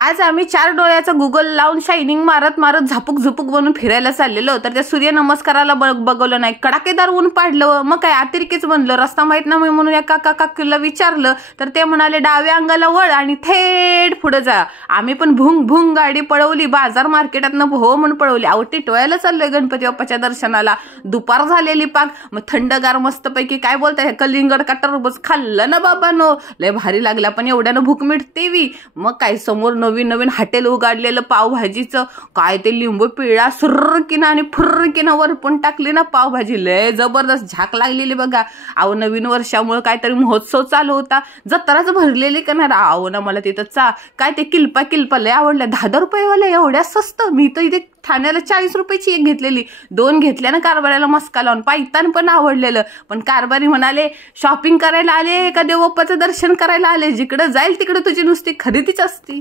आज आम्ही 4 डोळ्याचा गुगल लावून शायनिंग मारत मारत झापूक झुपूक बनून फिरायला चाललेलो, तर त्या सूर्यनमस्काराला बघवलं नाही, कडाकेदार ऊन पाडलं. मग काय अतिरेकीच बनलं. रस्ता माहित नाही म्हणून एका काकाला विचारलं, तर ते म्हणाले डाव्या अंगाला वळ आणि थेट पुढे जा. आम्ही पण भुंग भुंग गाडी पळवली, बाजार मार्केटातनं हो म्हणून पळवली. अहो टिटवायला चाललोय गणपती बाप्पाच्या दर्शनाला. दुपार झालेली पाक, मग थंडगार मस्तपैकी काय बोलताय कलिंगड का टरबूज खाल्लं ना बाबांनो, लय भारी लागला. पण एवढ्यानं भूक मिटते वी. मग काय समोर नवीन नवीन हॉटेल उघडलेलं पावभाजीचं, काय ते लिंबू पिळा सुर्रकिना आणि फुर्रकिना वर पण टाकली ना पावभाजी, लय जबरदस्त झाक लागलेली बघा. अहो नवीन वर्षामुळे काहीतरी महोत्सव चालू होता, जत्राच भरलेली का नाही. अहो ना मला तिथं काय ते किल्पा लय आवडल्या. 10 रुपयेवाला एवढ्या स्वस्त. मी तर इथे ठाण्याला 40 रुपयाची एक घेतलेली, 2 घेतल्या ना कारभाराला मस्का लावून. पायतान पण आवडलेलं, पण कारभारी म्हणाले शॉपिंग करायला आले का देवबाप्पाचं दर्शन करायला आले, जिकडे जाईल तिकडे तुझी नुसती खरेदीच असती.